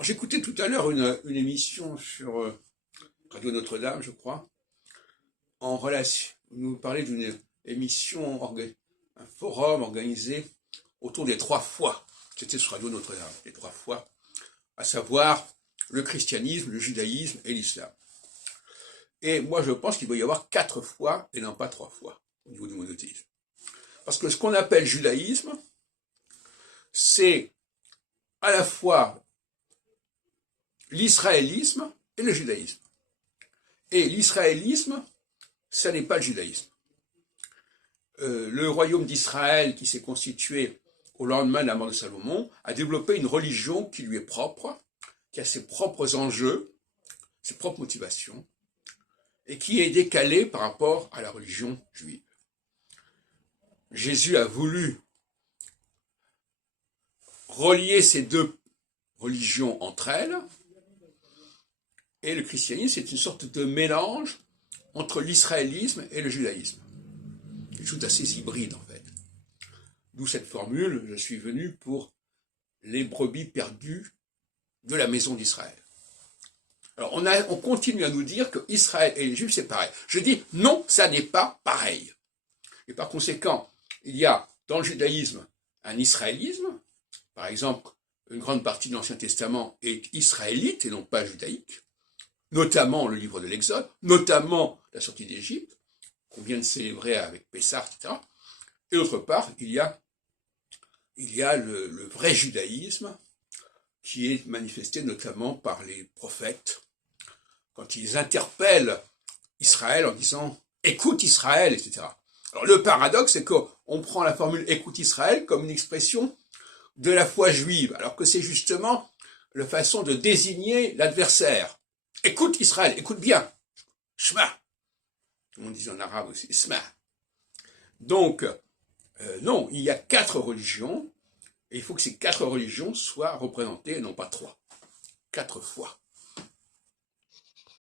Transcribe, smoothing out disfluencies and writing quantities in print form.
J'écoutais tout à l'heure une émission sur Radio Notre-Dame, je crois, en relation. Nous parlait d'une émission, un forum organisé autour des trois foi. C'était sur Radio Notre-Dame, les trois foi, à savoir le christianisme, le judaïsme et l'islam. Et moi, je pense qu'il doit y avoir 4 foi et non pas 3 foi au niveau du monothéisme. Parce que ce qu'on appelle judaïsme, c'est à la fois l'israélisme et le judaïsme. Et l'israélisme, ça n'est pas le judaïsme. Le royaume d'Israël, qui s'est constitué au lendemain de la mort de Salomon, a développé une religion qui lui est propre, qui a ses propres enjeux, ses propres motivations, et qui est décalée par rapport à la religion juive. Jésus a voulu relier ces deux religions entre elles, et le christianisme, c'est une sorte de mélange entre l'israélisme et le judaïsme. Quelque chose d'assez hybride, en fait. D'où cette formule, je suis venu pour les brebis perdues de la maison d'Israël. Alors, on continue à nous dire que Israël et les Juifs, c'est pareil. Je dis, non, ça n'est pas pareil. Et par conséquent, il y a dans le judaïsme un israélisme. Par exemple, une grande partie de l'Ancien Testament est israélite et non pas judaïque. Notamment le livre de l'Exode, notamment la sortie d'Égypte, qu'on vient de célébrer avec Pessah, etc. Et d'autre part, il y a le vrai judaïsme, qui est manifesté notamment par les prophètes, quand ils interpellent Israël en disant « écoute Israël », etc. Alors le paradoxe, c'est qu'on prend la formule « écoute Israël » comme une expression de la foi juive, alors que c'est justement la façon de désigner l'adversaire. Écoute Israël, écoute bien. Shema. On dit en arabe aussi, Shema. Donc, non, il y a 4 religions, et il faut que ces 4 religions soient représentées, et non pas 3. 4 fois.